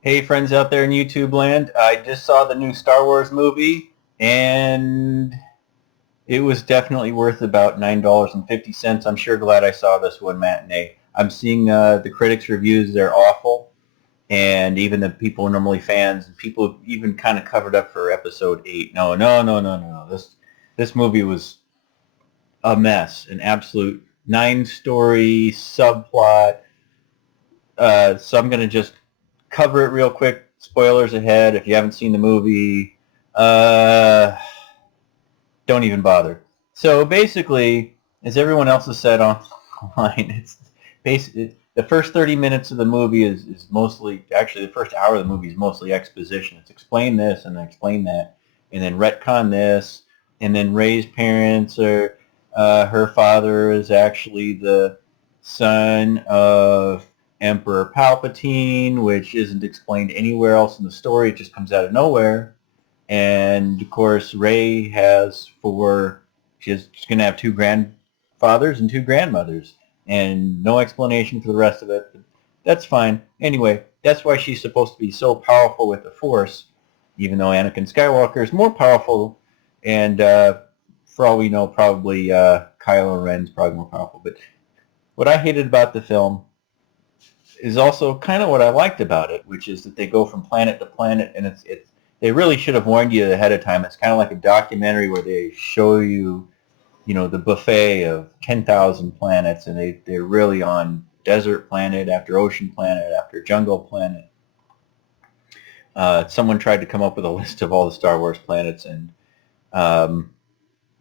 Hey friends out there in YouTube land, I just saw the new Star Wars movie and it was definitely worth about $9.50. I'm sure glad I saw this one matinee. I'm seeing the critics' reviews, they're awful, and even the people who are normally fans, people even kind of covered up for episode 8. No, no, no, no, no, no. This movie was a mess, an absolute 9-story subplot. So I'm going to just cover it real quick. Spoilers ahead. If you haven't seen the movie, uh, don't even bother. So basically, as everyone else has said online, it's basically the first 30 minutes of the movie is mostly, actually the first hour of the movie is mostly exposition. It's explain this and then explain that, and then retcon this, and then Rey's parents are, her father is actually the son of Emperor Palpatine, which isn't explained anywhere else in the story. It just comes out of nowhere. And of course, Rey has four. She's going to have two grandfathers and two grandmothers, and no explanation for the rest of it. But that's fine. Anyway, that's why she's supposed to be so powerful with the Force, even though Anakin Skywalker is more powerful, and for all we know, probably Kylo Ren's probably more powerful. But what I hated about the film is also kind of what I liked about it, which is that they go from planet to planet, and it's they really should have warned you ahead of time. It's kind of like a documentary where they show you, the buffet of 10,000 planets, and they're really on desert planet after ocean planet after jungle planet. Someone tried to come up with a list of all the Star Wars planets, and um,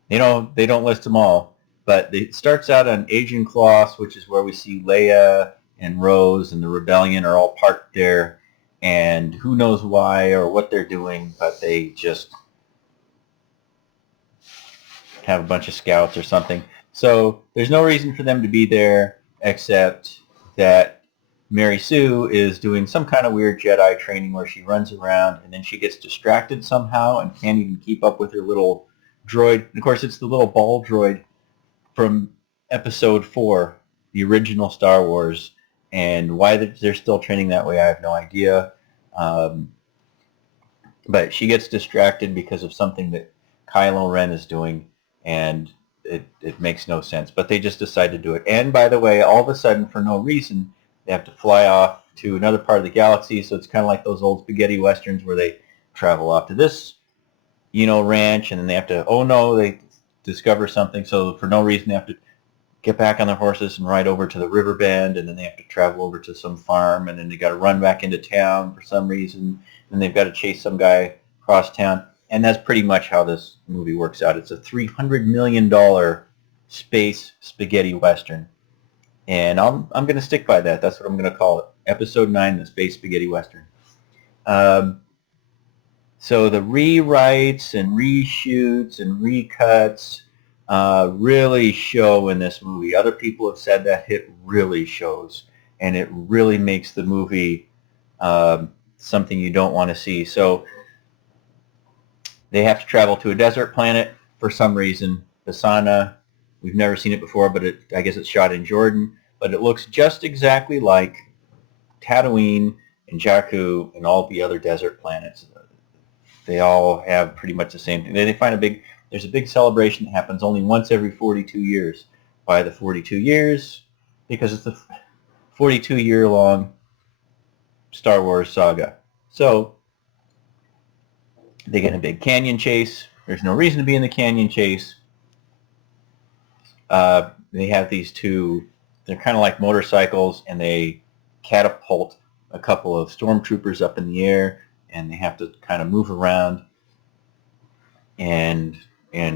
they don't list them all. But it starts out on Ajan Kloss, which is where we see Leia and Rose and the rebellion are all parked there, and who knows why or what they're doing, but they just have a bunch of scouts or something. So there's no reason for them to be there except that Mary Sue is doing some kind of weird Jedi training where she runs around and then she gets distracted somehow and can't even keep up with her little droid. And of course, it's the little ball droid from Episode 4, the original Star Wars, and why they're still training that way, I have no idea. Um, but she gets distracted because of something that Kylo Ren is doing, and it makes no sense. But they just decide to do it. And by the way, all of a sudden, for no reason, they have to fly off to another part of the galaxy. So it's kind of like those old spaghetti westerns where they travel off to this, ranch, and then they have to, oh no, they discover something. So for no reason, they have to get back on their horses and ride over to the river bend, and then they have to travel over to some farm, and then they got to run back into town for some reason, and they've got to chase some guy across town. And that's pretty much how this movie works out. It's a $300 million space spaghetti western, and I'm going to stick by that. That's what I'm going to call it. Episode 9, the space spaghetti western. So the rewrites and reshoots and recuts really show in this movie. Other people have said that it really shows, and it really makes the movie something you don't want to see. So they have to travel to a desert planet for some reason. Basana, we've never seen it before, but I guess it's shot in Jordan. But it looks just exactly like Tatooine and Jakku and all the other desert planets. They all have pretty much the same thing. They find there's a big celebration that happens only once every 42 years. Why the 42 years? Because it's the 42-year-long Star Wars saga. So they get in a big canyon chase. There's no reason to be in the canyon chase. They have these two, they're kind of like motorcycles, and they catapult a couple of stormtroopers up in the air, and they have to kind of move around and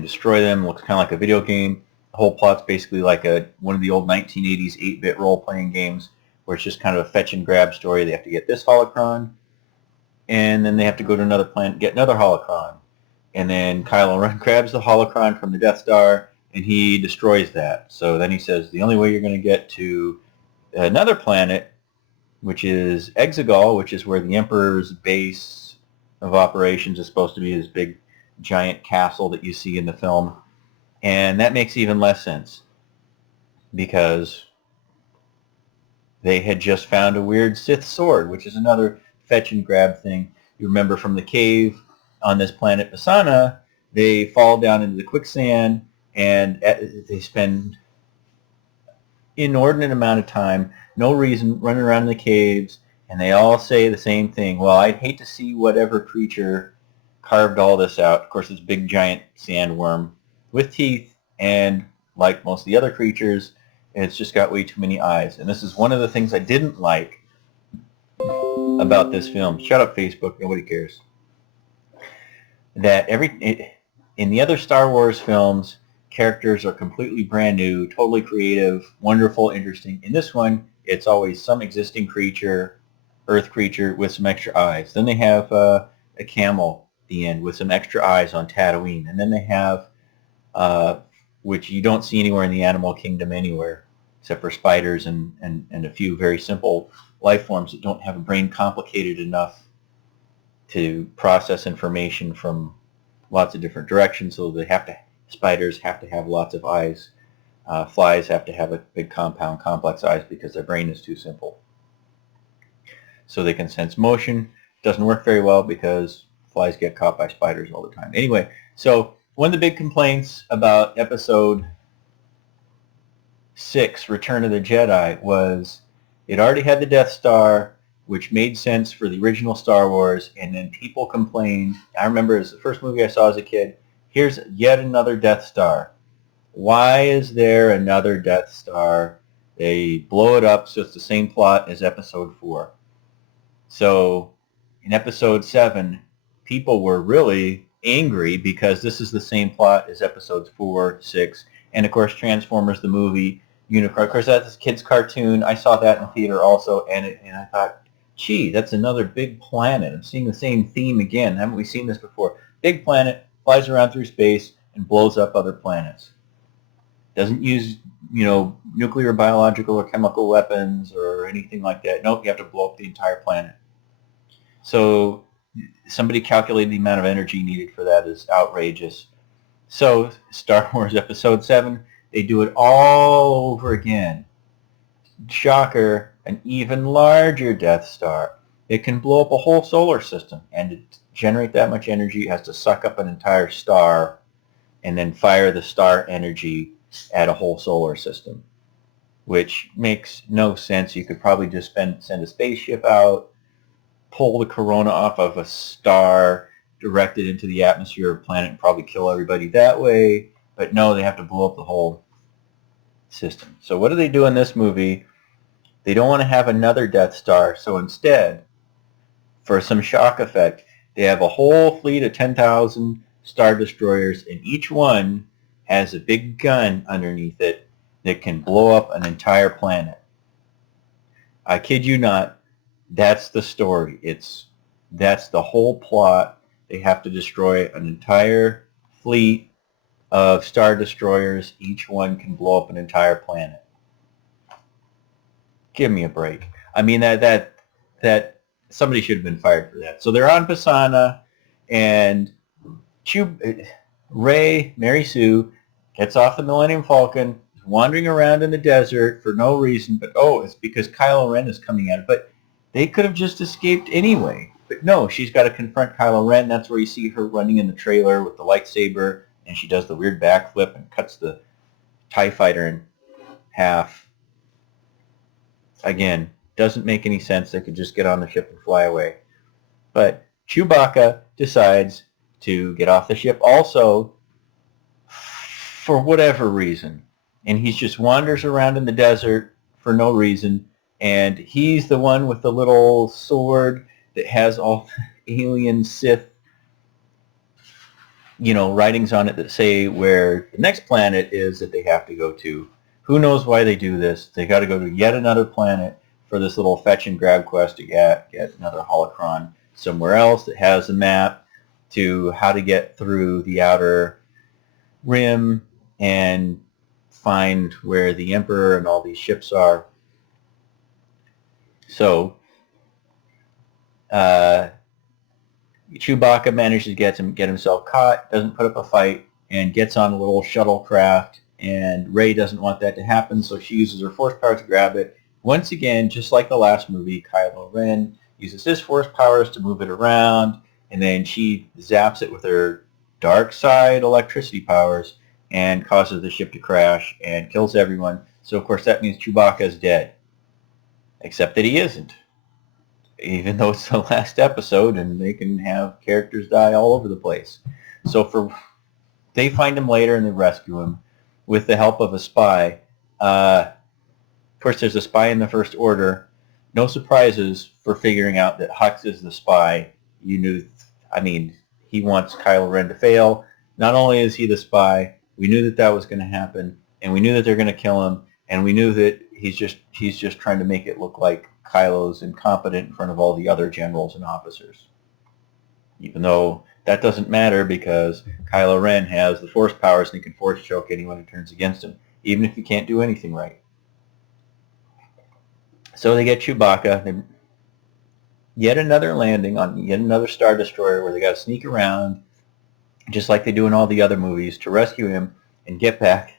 destroy them. It looks kind of like a video game. The whole plot's basically like one of the old 1980s 8-bit role-playing games where it's just kind of a fetch and grab story. They have to get this holocron, and then they have to go to another planet and get another holocron. And then Kylo Ren grabs the holocron from the Death Star, and he destroys that. So then he says, the only way you're going to get to another planet, which is Exegol, which is where the Emperor's base of operations is supposed to be, this big giant castle that you see in the film. And that makes even less sense because they had just found a weird Sith sword, which is another fetch and grab thing. You remember from the cave on this planet Pisana, they fall down into the quicksand, and they spend inordinate amount of time, no reason, running around in the caves, and they all say the same thing. Well, I'd hate to see whatever creature carved all this out. Of course, it's big, giant sandworm with teeth, and like most of the other creatures, it's just got way too many eyes. And this is one of the things I didn't like about this film. Shut up, Facebook. Nobody cares. That in the other Star Wars films, characters are completely brand new, totally creative, wonderful, interesting. In this one, it's always some existing creature, Earth creature, with some extra eyes. Then they have a camel at the end with some extra eyes on Tatooine. And then they have, which you don't see anywhere in the animal kingdom anywhere, except for spiders and a few very simple life forms that don't have a brain complicated enough to process information from lots of different directions, so spiders have to have lots of eyes. Flies have to have a big compound complex eyes because their brain is too simple. So they can sense motion. Doesn't work very well because flies get caught by spiders all the time. Anyway, so one of the big complaints about episode 6, Return of the Jedi, was it already had the Death Star, which made sense for the original Star Wars, and then people complained. I remember it was the first movie I saw as a kid. Here's yet another Death Star. Why is there another Death Star? They blow it up so it's the same plot as episode 4. So in episode 7, people were really angry because this is the same plot as episodes 4, 6, and of course Transformers the movie, Unicron. Of course, that's a kid's cartoon. I saw that in theater also, and I thought, gee, that's another big planet. I'm seeing the same theme again. Haven't we seen this before? Big planet, flies around through space, and blows up other planets. Doesn't use, nuclear, biological, or chemical weapons or anything like that. Nope, you have to blow up the entire planet. So somebody calculated the amount of energy needed for that is outrageous. So Star Wars Episode 7, they do it all over again. Shocker, an even larger Death Star. It can blow up a whole solar system, and to generate that much energy, it has to suck up an entire star and then fire the star energy at a whole solar system, which makes no sense. You could probably just send a spaceship out, pull the corona off of a star, direct it into the atmosphere of a planet, and probably kill everybody that way. But no, they have to blow up the whole system. So what do they do in this movie? They don't want to have another Death Star, so instead, for some shock effect, they have a whole fleet of 10,000 Star Destroyers, and each one has a big gun underneath it that can blow up an entire planet. I kid you not, that's the story. That's the whole plot. They have to destroy an entire fleet of Star Destroyers. Each one can blow up an entire planet. Give me a break. I mean, that somebody should have been fired for that. So they're on Pisana, and Rey, Mary Sue, gets off the Millennium Falcon, is wandering around in the desert for no reason, but it's because Kylo Ren is coming at it. But they could have just escaped anyway. But no, she's got to confront Kylo Ren. That's where you see her running in the trailer with the lightsaber, and she does the weird backflip and cuts the TIE fighter in half. Again, doesn't make any sense. They could just get on the ship and fly away. But Chewbacca decides to get off the ship also for whatever reason. And he just wanders around in the desert for no reason. And he's the one with the little sword that has all the alien Sith, writings on it that say where the next planet is that they have to go to. Who knows why they do this? They got to go to yet another planet for this little fetch and grab quest to get another holocron somewhere else that has a map to how to get through the outer rim and find where the Emperor and all these ships are. So Chewbacca manages to get himself caught, doesn't put up a fight, and gets on a little shuttlecraft, and Rey doesn't want that to happen, so she uses her force power to grab it. Once again, just like the last movie, Kylo Ren uses his force powers to move it around, and then she zaps it with her dark side electricity powers and causes the ship to crash and kills everyone. So of course that means Chewbacca's dead. Except that he isn't. Even though it's the last episode and they can have characters die all over the place. So they find him later and they rescue him with the help of a spy. Of course, there's a spy in the First Order. No surprises for figuring out that Hux is the spy. You knew, he wants Kylo Ren to fail. Not only is he the spy, we knew that that was going to happen, and we knew that they're going to kill him, and we knew that he's just trying to make it look like Kylo's incompetent in front of all the other generals and officers. Even though that doesn't matter because Kylo Ren has the Force powers and he can Force choke anyone who turns against him, even if he can't do anything right. So they get Chewbacca. Yet another landing on yet another Star Destroyer where they got to sneak around, just like they do in all the other movies, to rescue him and get back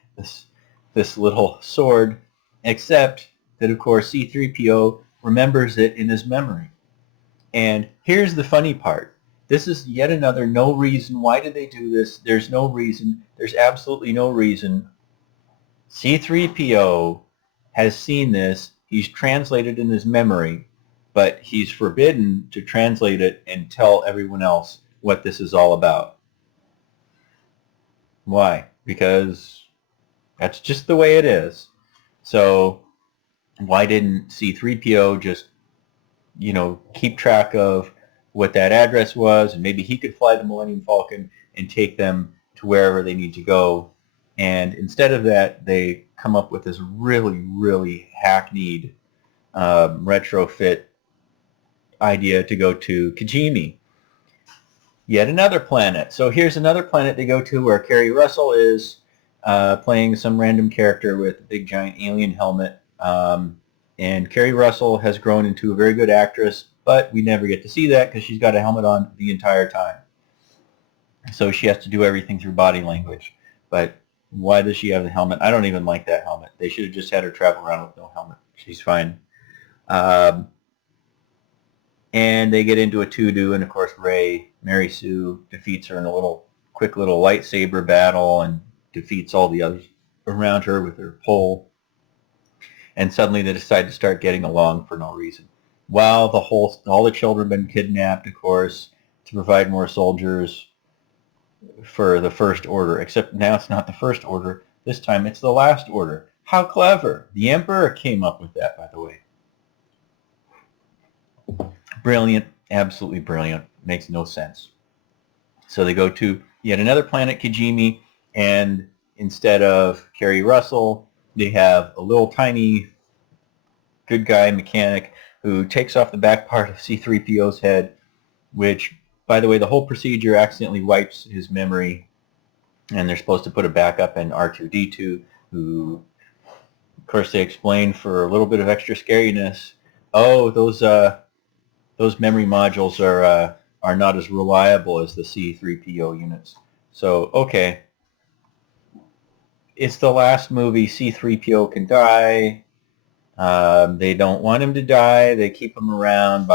this little sword, except that, of course, C-3PO remembers it in his memory. And here's the funny part. This is yet another no reason. Why did they do this? There's no reason. There's absolutely no reason. C-3PO has seen this. He's translated in his memory, but he's forbidden to translate it and tell everyone else what this is all about. Why? Because that's just the way it is. So why didn't C-3PO just, keep track of what that address was, and maybe he could fly the Millennium Falcon and take them to wherever they need to go? And instead of that, they come up with this really, really hackneyed retrofit idea to go to Kijimi. Yet another planet. So here's another planet they go to where Kerry Russell is playing some random character with a big giant alien helmet. And Kerry Russell has grown into a very good actress, but we never get to see that because she's got a helmet on the entire time. So she has to do everything through body language. But why does she have the helmet? I don't even like that helmet. They should have just had her travel around with no helmet. She's fine. And they get into a to-do, and of course Mary Sue defeats her in a quick little lightsaber battle and defeats all the others around her with her pole. And suddenly they decide to start getting along for no reason. While all the children have been kidnapped, of course, to provide more soldiers for the First Order. Except now it's not the First Order. This time it's the Last Order. How clever. The Emperor came up with that, by the way. Brilliant. Absolutely brilliant. Makes no sense. So they go to yet another planet, Kijimi, and instead of Kerry Russell, they have a little tiny good guy mechanic who takes off the back part of C-3PO's head, which, by the way, the whole procedure accidentally wipes his memory, and they're supposed to put it back up in R2-D2, who, of course, they explain for a little bit of extra scariness, those memory modules are not as reliable as the C-3PO units. So, okay. It's the last movie. C-3PO can die. They don't want him to die. They keep him around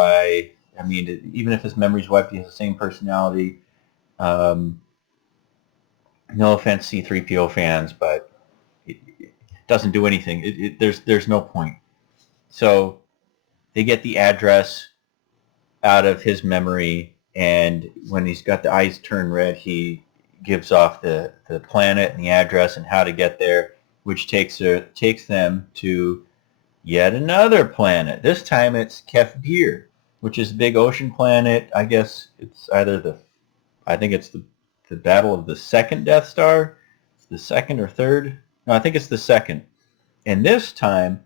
even if his memory's wiped, he has the same personality. No offense, C-3PO fans, but it doesn't do anything. There's no point. So they get the address out of his memory, and when he's got the eyes turned red, he gives off the planet and the address and how to get there, which takes them to yet another planet. This time it's Kefbir, which is a big ocean planet. I guess it's either the battle of the second Death Star. It's the second or third. No, I think it's the second. And this time,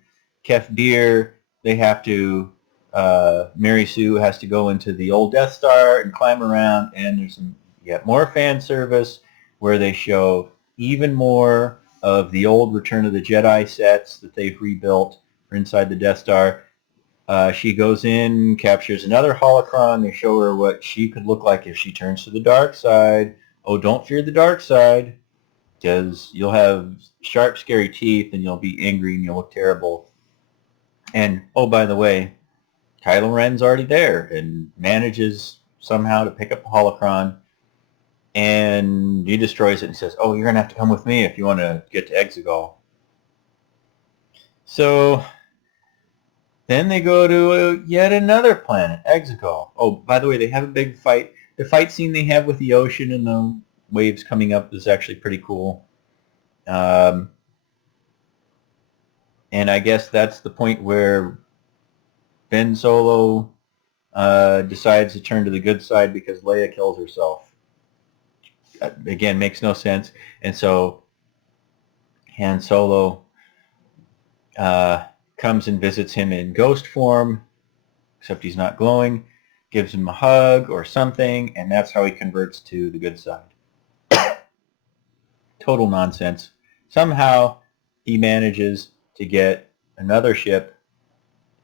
Kefbir, they have to, Mary Sue has to go into the old Death Star and climb around, and there's yet more fan service where they show even more of the old Return of the Jedi sets that they've rebuilt for inside the Death Star. She goes in, captures another holocron. They show her what she could look like if she turns to the dark side. Oh, don't fear the dark side, because you'll have sharp, scary teeth, and you'll be angry, and you'll look terrible. And, oh, by the way, Kylo Ren's already there and manages somehow to pick up the holocron, and he destroys it and says, oh, you're going to have to come with me if you want to get to Exegol. So then they go to yet another planet, Exegol. Oh, by the way, they have a big fight. The fight scene they have with the ocean and the waves coming up is actually pretty cool. And I guess that's the point where Ben Solo decides to turn to the good side because Leia kills herself. Again, makes no sense. And so Han Solo comes and visits him in ghost form, except he's not glowing, gives him a hug or something, and that's how he converts to the good side. Total nonsense. Somehow he manages to get another ship,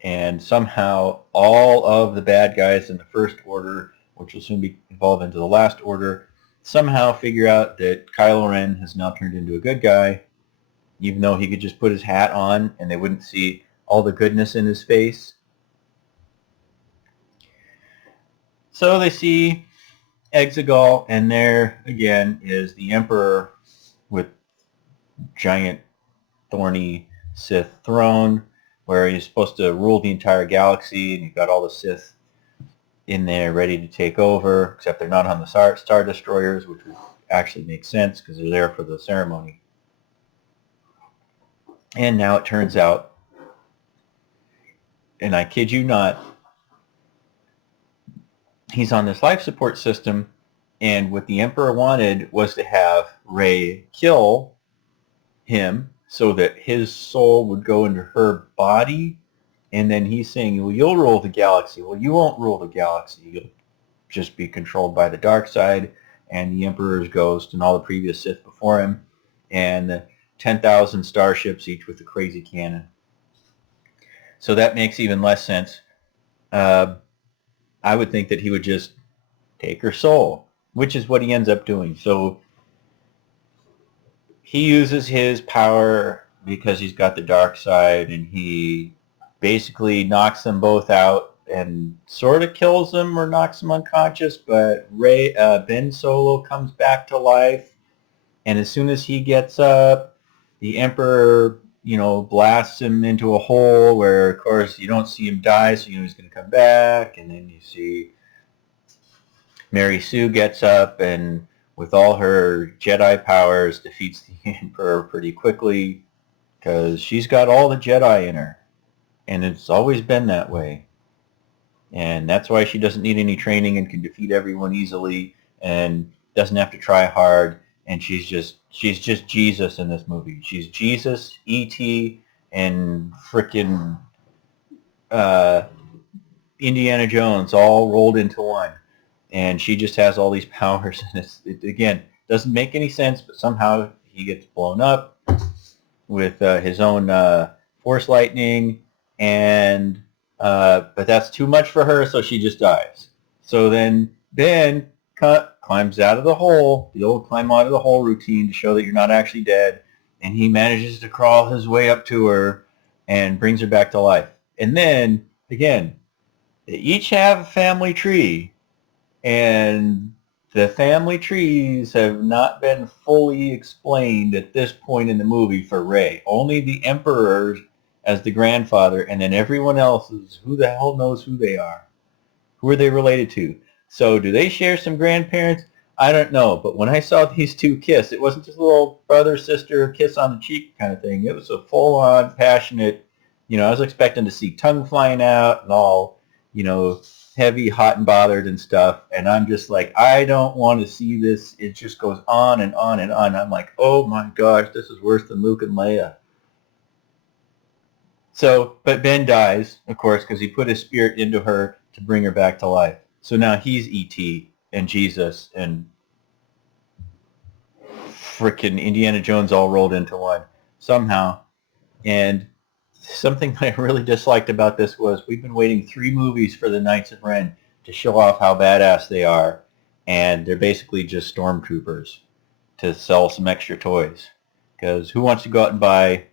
and somehow all of the bad guys in the First Order, which will soon be evolved into the Last Order, somehow figure out that Kylo Ren has now turned into a good guy, even though he could just put his hat on and they wouldn't see all the goodness in his face. So they see Exegol, and there again is the Emperor with giant thorny Sith throne, where he's supposed to rule the entire galaxy, and you've got all the Sith in there ready to take over, except they're not on the Star Destroyers, which would actually make sense because they're there for the ceremony. And now it turns out, and I kid you not, he's on this life support system, and what the Emperor wanted was to have Rey kill him so that his soul would go into her body, and then he's saying, well, you'll rule the galaxy. Well, you won't rule the galaxy. You'll just be controlled by the dark side and the Emperor's ghost and all the previous Sith before him, and 10,000 starships, each with a crazy cannon. So that makes even less sense. I would think that he would just take her soul, which is what he ends up doing. So he uses his power because he's got the dark side, and he basically knocks them both out and sort of kills them or knocks them unconscious, but Ben Solo comes back to life, and as soon as he gets up, the Emperor, blasts him into a hole where, of course, you don't see him die, so he's going to come back, and then you see Mary Sue gets up and with all her Jedi powers defeats the Emperor pretty quickly because she's got all the Jedi in her, and it's always been that way. And that's why she doesn't need any training and can defeat everyone easily and doesn't have to try hard. And she's just Jesus in this movie. She's Jesus, E.T., and frickin' Indiana Jones all rolled into one. And she just has all these powers. And it again, doesn't make any sense, but somehow he gets blown up with his own force lightning, and but that's too much for her, so she just dies. So then Ben climbs out of the hole, the old climb out of the hole routine to show that you're not actually dead, and he manages to crawl his way up to her and brings her back to life. And then, again, they each have a family tree, and the family trees have not been fully explained at this point in the movie for Rey. Only the Emperor as the grandfather, and then everyone else is, who the hell knows who they are? Who are they related to? So do they share some grandparents? I don't know. But when I saw these two kiss, it wasn't just a little brother-sister kiss on the cheek kind of thing. It was a full-on, passionate, I was expecting to see tongue flying out and all, heavy, hot, and bothered and stuff. And I'm just like, I don't want to see this. It just goes on and on and on. I'm like, oh my gosh, this is worse than Luke and Leia. So, but Ben dies, of course, because he put his spirit into her to bring her back to life. So now he's E.T. and Jesus and frickin' Indiana Jones all rolled into one somehow. And something I really disliked about this was we've been waiting 3 movies for the Knights of Ren to show off how badass they are, and they're basically just stormtroopers to sell some extra toys. Because who wants to go out and buy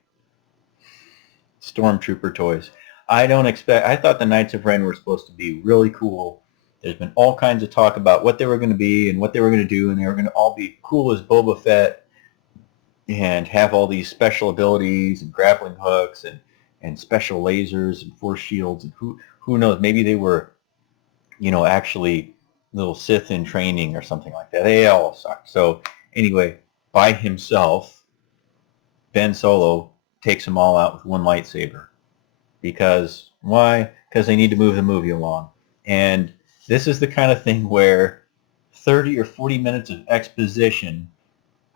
stormtrooper toys? I don't expect. I thought the Knights of Ren were supposed to be really cool. There's been all kinds of talk about what they were going to be and what they were going to do, and they were going to all be cool as Boba Fett and have all these special abilities and grappling hooks and special lasers and force shields, and who knows? Maybe they were, actually little Sith in training or something like that. They all suck. So anyway, by himself, Ben Solo takes them all out with one lightsaber. Because why? Because they need to move the movie along. And this is the kind of thing where 30 or 40 minutes of exposition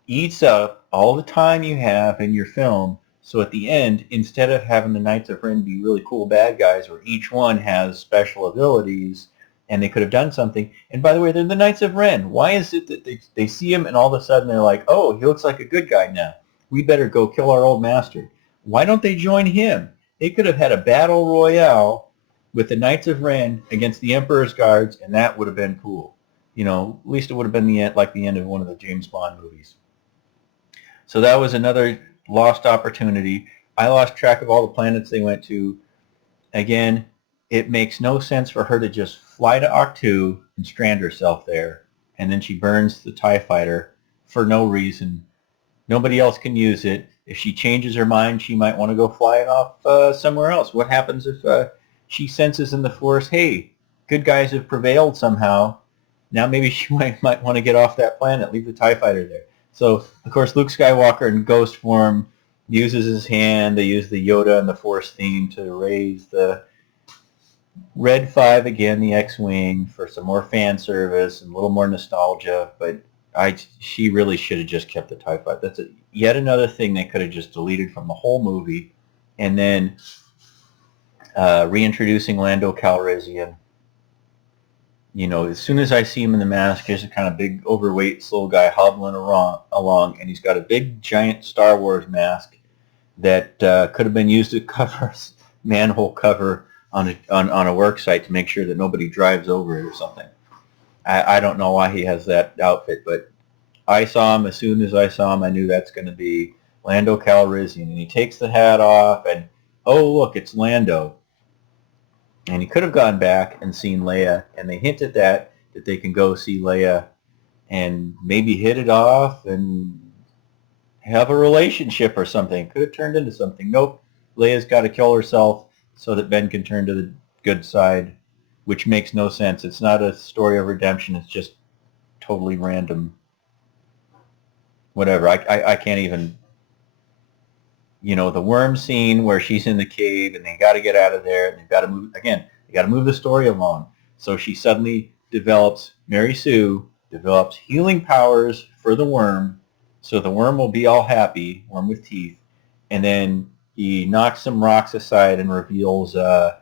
eats up all the time you have in your film. So at the end, instead of having the Knights of Ren be really cool bad guys where each one has special abilities and they could have done something. And by the way, they're the Knights of Ren. Why is it that they see him and all of a sudden they're like, oh, he looks like a good guy now. We better go kill our old master. Why don't they join him? They could have had a battle royale with the Knights of Ren against the Emperor's Guards, and that would have been cool. At least it would have been the end of one of the James Bond movies. So that was another lost opportunity. I lost track of all the planets they went to. Again, it makes no sense for her to just fly to Octu and strand herself there, and then she burns the TIE fighter for no reason. Nobody else can use it. If she changes her mind, she might want to go fly it off somewhere else. What happens if she senses in the Force, hey, good guys have prevailed somehow. Now maybe she might want to get off that planet, leave the TIE fighter there. So, of course, Luke Skywalker in ghost form uses his hand. They use the Yoda and the Force theme to raise the Red 5 again, the X-Wing, for some more fan service and a little more nostalgia. But she really should have just kept the TIE fighter. That's yet another thing they could have just deleted from the whole movie. And then reintroducing Lando Calrissian. As soon as I see him in the mask, he's a kind of big, overweight, slow guy hobbling along, and he's got a big, giant Star Wars mask that could have been used to cover manhole cover on a work site to make sure that nobody drives over it or something. I don't know why he has that outfit, but I saw him. As soon as I saw him, I knew that's going to be Lando Calrissian, and he takes the hat off, and oh look, it's Lando. And he could have gone back and seen Leia, and they hint at that they can go see Leia and maybe hit it off and have a relationship or something. Could have turned into something. Nope. Leia's got to kill herself so that Ben can turn to the good side, which makes no sense. It's not a story of redemption. It's just totally random. Whatever. I can't even... the worm scene where she's in the cave and they got to get out of there, and they've got to move again. They got to move the story along. So she suddenly develops, Mary Sue develops healing powers for the worm, so the worm will be all happy, worm with teeth, and then he knocks some rocks aside and reveals the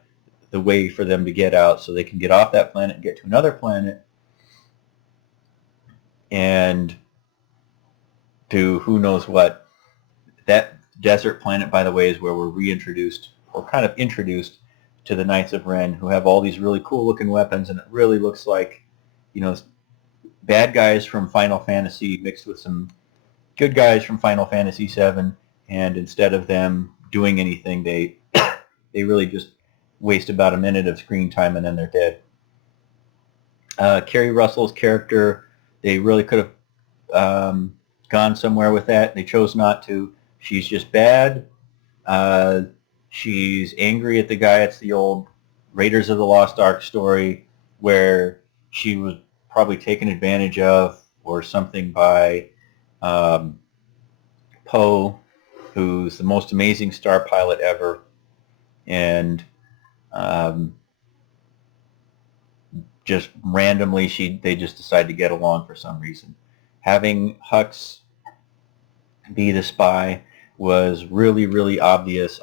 way for them to get out, so they can get off that planet and get to another planet, and do who knows what. That desert planet, by the way, is where we're reintroduced, or kind of introduced, to the Knights of Ren, who have all these really cool-looking weapons, and it really looks like, bad guys from Final Fantasy mixed with some good guys from Final Fantasy VII, and instead of them doing anything, they really just waste about a minute of screen time, and then they're dead. Kerry Russell's character, they really could have gone somewhere with that. They chose not to. She's just bad. She's angry at the guy. It's the old Raiders of the Lost Ark story where she was probably taken advantage of or something by Poe, who's the most amazing star pilot ever. And just randomly, they just decide to get along for some reason. Having Hux be the spy was really, really obvious.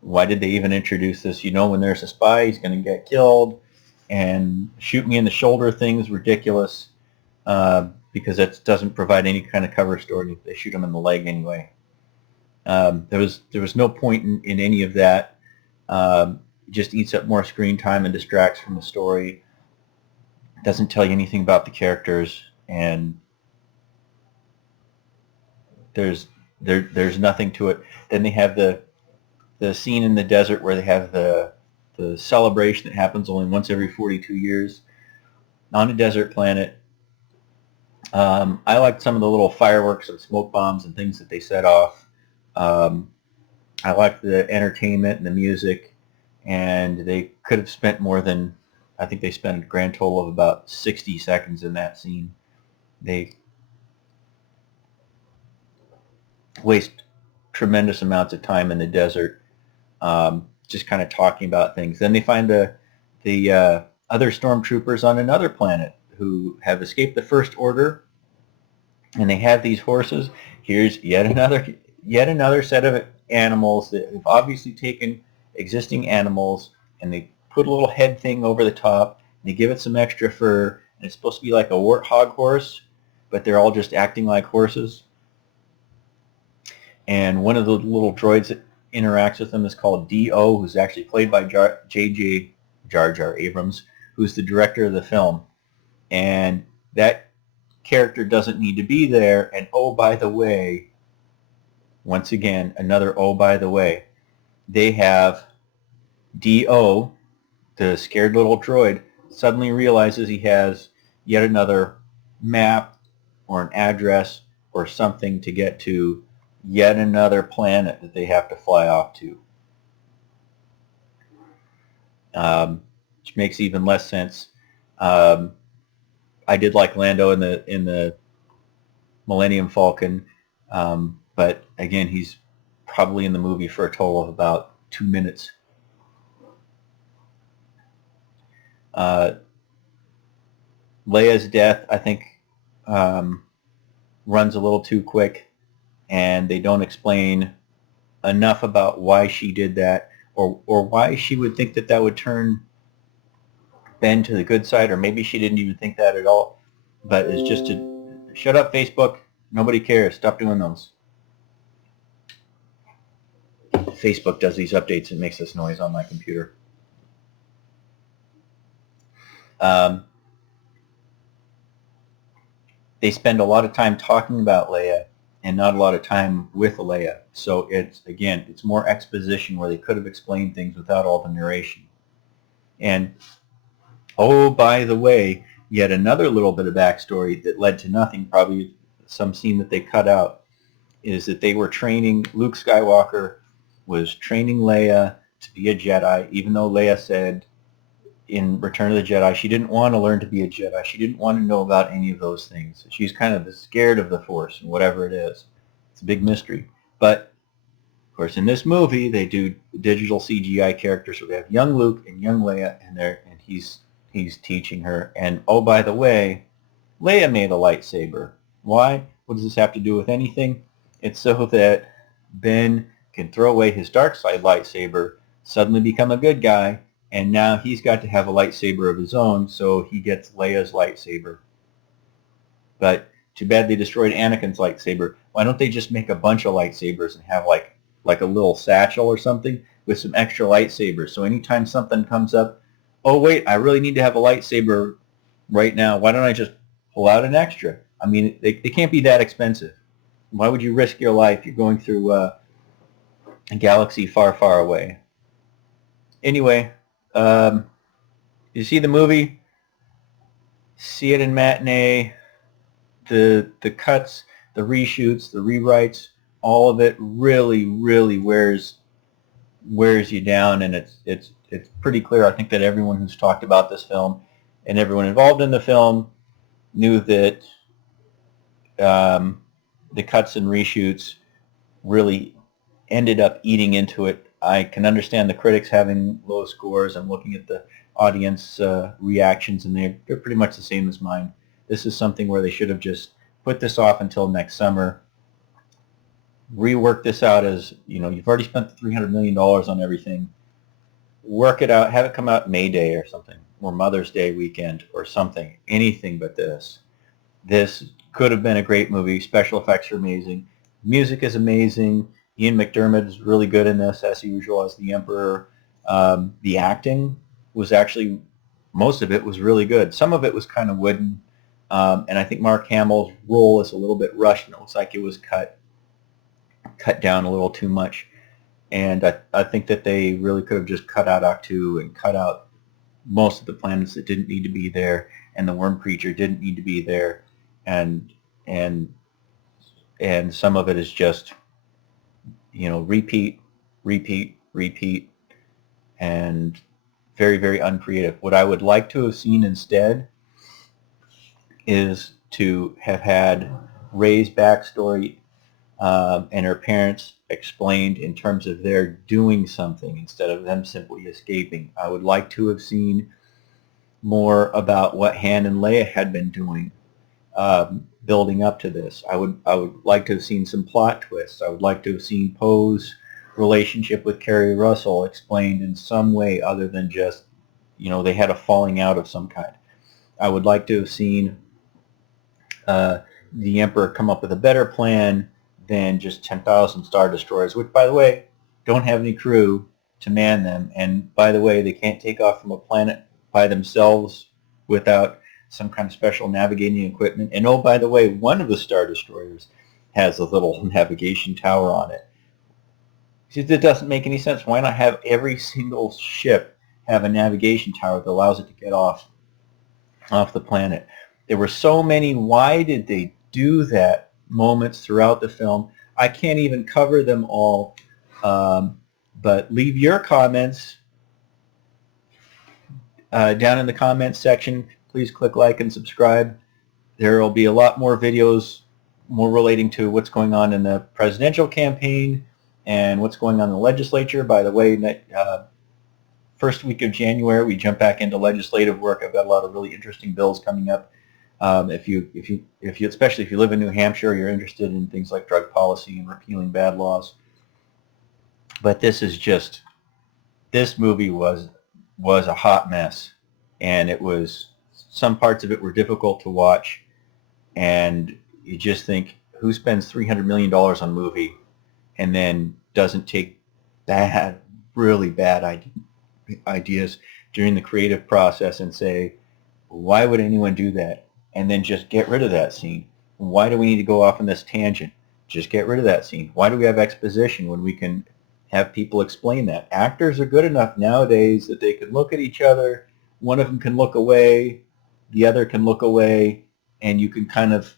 Why did they even introduce this? When there's a spy, he's going to get killed, and shoot me in the shoulder thing is ridiculous because that doesn't provide any kind of cover story. They shoot him in the leg anyway. There was no point in any of that. Just eats up more screen time and distracts from the story. Doesn't tell you anything about the characters, and there's nothing to it. Then they have the the scene in the desert where they have the celebration that happens only once every 42 years on a desert planet. I liked some of the little fireworks and smoke bombs and things that they set off. I liked the entertainment and the music, and they could have spent more than, I think they spent a grand total of about 60 seconds in that scene. They waste tremendous amounts of time in the desert, just kind of talking about things. Then they find the other stormtroopers on another planet who have escaped the First Order, and they have these horses. Here's yet another set of animals that have obviously taken existing animals, and they put a little head thing over the top, and they give it some extra fur, and it's supposed to be like a warthog horse, but they're all just acting like horses. And one of the little droids that interacts with them is called D.O., who's actually played by J.J. Jar Jar Abrams, who's the director of the film. And that character doesn't need to be there. And oh, by the way, once again, another oh, by the way, they have D.O., the scared little droid, suddenly realizes he has yet another map or an address or something to get to yet another planet that they have to fly off to. Which makes even less sense. I did like Lando in the Millennium Falcon, but again, he's probably in the movie for a total of about 2 minutes. Leia's death, I think, runs a little too quick, and they don't explain enough about why she did that, or why she would think that that would turn Ben to the good side, or maybe she didn't even think that at all. But it's just to shut up, Facebook. Nobody cares. Stop doing those. Facebook does these updates and makes this noise on my computer. They spend a lot of time talking about Leia and not a lot of time with Leia. So it's more exposition where they could have explained things without all the narration. And oh, by the way, yet another little bit of backstory that led to nothing, probably some scene that they cut out, is that they were training, Luke Skywalker was training Leia to be a Jedi, even though Leia said in Return of the Jedi she didn't want to learn to be a Jedi. She didn't want to know about any of those things. She's kind of scared of the Force and whatever it is. It's a big mystery. But, of course, in this movie, they do digital CGI characters. So we have young Luke and young Leia, and he's teaching her. And, oh, by the way, Leia made a lightsaber. Why? What does this have to do with anything? It's so that Ben can throw away his dark side lightsaber, suddenly become a good guy, and now he's got to have a lightsaber of his own, so he gets Leia's lightsaber. But too bad they destroyed Anakin's lightsaber. Why don't they just make a bunch of lightsabers and have like a little satchel or something with some extra lightsabers? So anytime something comes up, oh wait, I really need to have a lightsaber right now. Why don't I just pull out an extra? I mean, they can't be that expensive. Why would you risk your life? You're going through a galaxy far, far away. Anyway, you see the movie, see it in matinee, the cuts, the reshoots, the rewrites, all of it really, really wears you down, and it's pretty clear. I think that everyone who's talked about this film and everyone involved in the film knew that the cuts and reshoots really ended up eating into it. I can understand the critics having low scores. I'm looking at the audience reactions, and they're pretty much the same as mine. This is something where they should have just put this off until next summer, rework this out as, you've already spent $300 million on everything. Work it out, have it come out May Day or something, or Mother's Day weekend or something. Anything but this. This could have been a great movie. Special effects are amazing. Music is amazing. Ian McDiarmid is really good in this, as usual, as the Emperor. The acting was actually, most of it was really good. Some of it was kind of wooden, and I think Mark Hamill's role is a little bit rushed, and it looks like it was cut down a little too much. And I think that they really could have just cut out Octu and cut out most of the planets that didn't need to be there, and the worm creature didn't need to be there, and and and some of it is just, repeat, repeat, repeat, and very, very uncreative. What I would like to have seen instead is to have had Rey's backstory, and her parents explained in terms of their doing something instead of them simply escaping. I would like to have seen more about what Han and Leia had been doing, building up to this. I would like to have seen some plot twists. I would like to have seen Poe's relationship with Kerry Russell explained in some way other than just, they had a falling out of some kind. I would like to have seen the Emperor come up with a better plan than just 10,000 Star Destroyers, which, by the way, don't have any crew to man them. And, by the way, they can't take off from a planet by themselves without some kind of special navigating equipment. And, oh, by the way, one of the Star Destroyers has a little navigation tower on it. It doesn't make any sense. Why not have every single ship have a navigation tower that allows it to get off the planet? There were so many "why did they do that" moments throughout the film. I can't even cover them all, but leave your comments down in the comments section. Please click like and subscribe. There will be a lot more videos more relating to what's going on in the presidential campaign and what's going on in the legislature. By the way, first week of January, we jump back into legislative work. I've got a lot of really interesting bills coming up. Especially if you live in New Hampshire, you're interested in things like drug policy and repealing bad laws. But this movie was a hot mess, and some parts of it were difficult to watch, and you just think, who spends $300 million on a movie and then doesn't take really bad ideas during the creative process and say, why would anyone do that? And then just get rid of that scene. Why do we need to go off on this tangent? Just get rid of that scene. Why do we have exposition when we can have people explain that? Actors are good enough nowadays that they can look at each other, one of them can look away, the other can look away, and you can kind of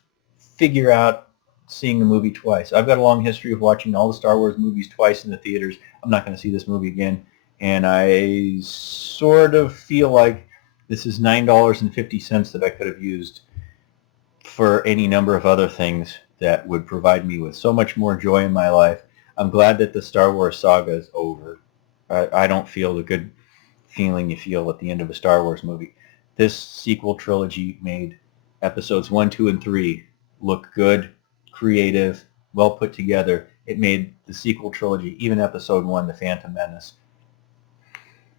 figure out seeing the movie twice. I've got a long history of watching all the Star Wars movies twice in the theaters. I'm not going to see this movie again. And I sort of feel like this is $9.50 that I could have used for any number of other things that would provide me with so much more joy in my life. I'm glad that the Star Wars saga is over. I don't feel the good feeling you feel at the end of a Star Wars movie. This sequel trilogy made episodes 1, 2, and 3 look good, creative, well put together. It made the sequel trilogy, even episode 1, The Phantom Menace,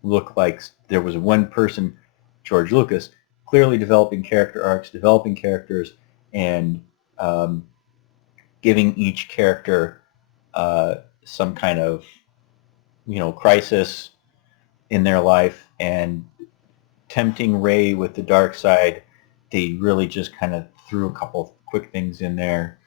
look like there was one person, George Lucas, clearly developing character arcs, developing characters, and giving each character some kind of, crisis in their life, and tempting Rey with the dark side. They really just kind of threw a couple quick things in there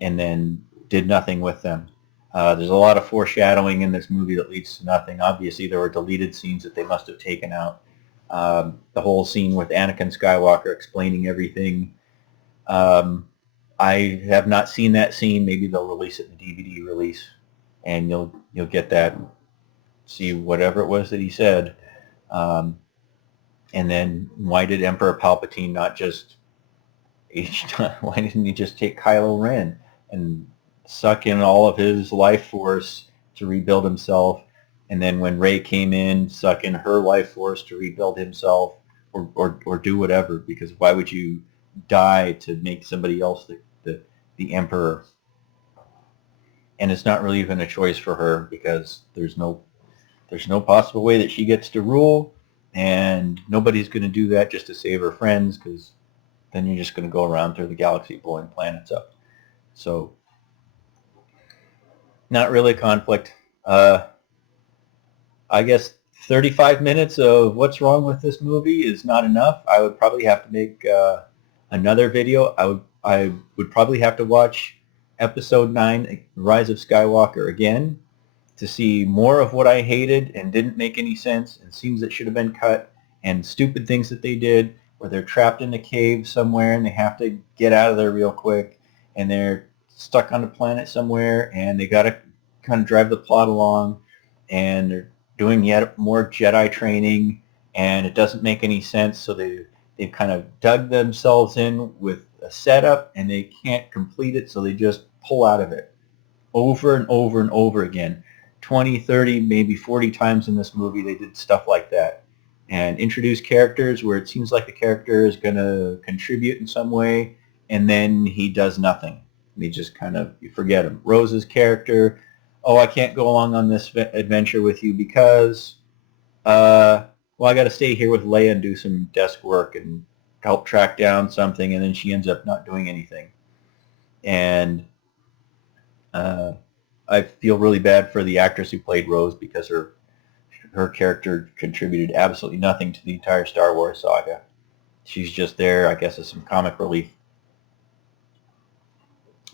and then did nothing with them. There's a lot of foreshadowing in this movie that leads to nothing. Obviously, there were deleted scenes that they must have taken out. The whole scene with Anakin Skywalker explaining everything. I have not seen that scene. Maybe they'll release it in the DVD release, and you'll get that, see whatever it was that he said. And then why did Emperor Palpatine not just each time? Why didn't he just take Kylo Ren and suck in all of his life force to rebuild himself, and then when Rey came in, suck in her life force to rebuild himself, or do whatever? Because why would you die to make somebody else the emperor? And it's not really even a choice for her, because there's no possible way that she gets to rule, and nobody's going to do that just to save her friends, because then you're just going to go around through the galaxy blowing planets up. So, not really a conflict. I guess 35 minutes of what's wrong with this movie is not enough. I would probably have to make another video. I would probably have to watch Episode 9, Rise of Skywalker, again to see more of what I hated and didn't make any sense, and scenes that should have been cut, and stupid things that they did, where they're trapped in a cave somewhere and they have to get out of there real quick, and they're stuck on a planet somewhere, and they got to kind of drive the plot along, and they're doing yet more Jedi training, and it doesn't make any sense, so they've kind of dug themselves in with a setup, and they can't complete it, so they just pull out of it over and over and over again. 20, 30, maybe 40 times in this movie they did stuff like that. And introduce characters where it seems like the character is going to contribute in some way, and then he does nothing. They just kind of, you forget him. Rose's character, oh, I can't go along on this adventure with you because, well, I got to stay here with Leia and do some desk work and help track down something, and then she ends up not doing anything. And I feel really bad for the actress who played Rose because her character contributed absolutely nothing to the entire Star Wars saga. She's just there, I guess, as some comic relief.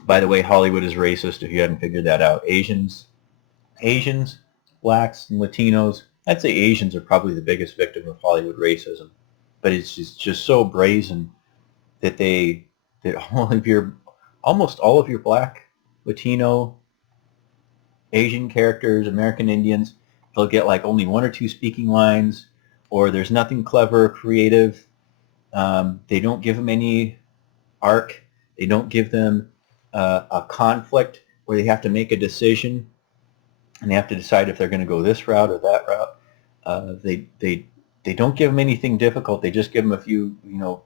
By the way, Hollywood is racist if you hadn't figured that out. Asians, blacks, and Latinos, I'd say Asians are probably the biggest victim of Hollywood racism. But it's just so brazen that almost all of your black, Latino, Asian characters, American Indians, they'll get like only one or two speaking lines, or there's nothing clever or creative. They don't give them any arc. They don't give them a conflict where they have to make a decision, and they have to decide if they're going to go this route or that route. They don't give them anything difficult. They just give them a few,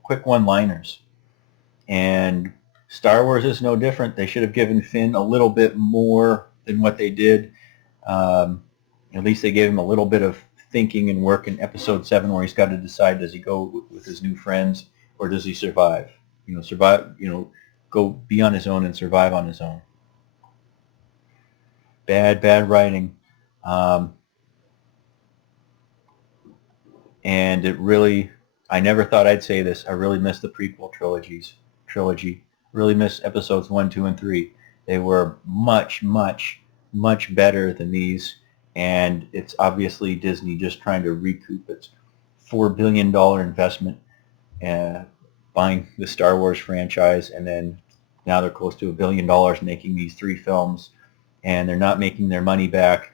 quick one-liners. And Star Wars is no different. They should have given Finn a little bit more than what they did. At least they gave him a little bit of thinking and work in Episode 7, where he's got to decide: does he go with his new friends or does he survive? Go be on his own and survive on his own. Bad writing. And it really, I never thought I'd say this, I really miss the prequel trilogy. Really miss Episodes 1, 2, and 3. They were much, much, much better than these, and it's obviously Disney just trying to recoup its $4 billion investment buying the Star Wars franchise, and then now they're close to $1 billion making these 3 films, and they're not making their money back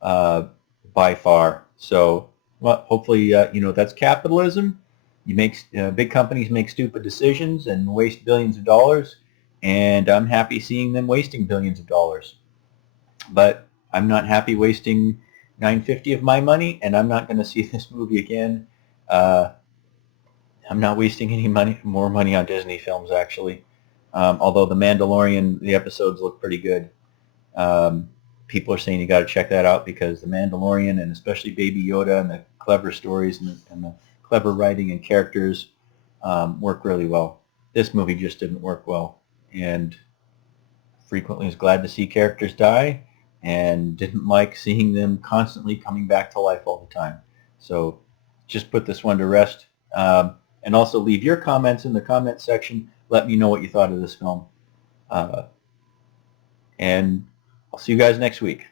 by far. So, well, hopefully, that's capitalism. Big companies make stupid decisions and waste billions of dollars, and I'm happy seeing them wasting billions of dollars. But I'm not happy wasting $9.50 of my money, and I'm not going to see this movie again. I'm not wasting any more money on Disney films, actually. Although The Mandalorian, the episodes look pretty good. People are saying you got to check that out because The Mandalorian, and especially Baby Yoda, and the clever stories and the clever writing and characters work really well. This movie just didn't work well, and frequently was glad to see characters die and didn't like seeing them constantly coming back to life all the time. So just put this one to rest. And also leave your comments in the comment section. Let me know what you thought of this film. And I'll see you guys next week.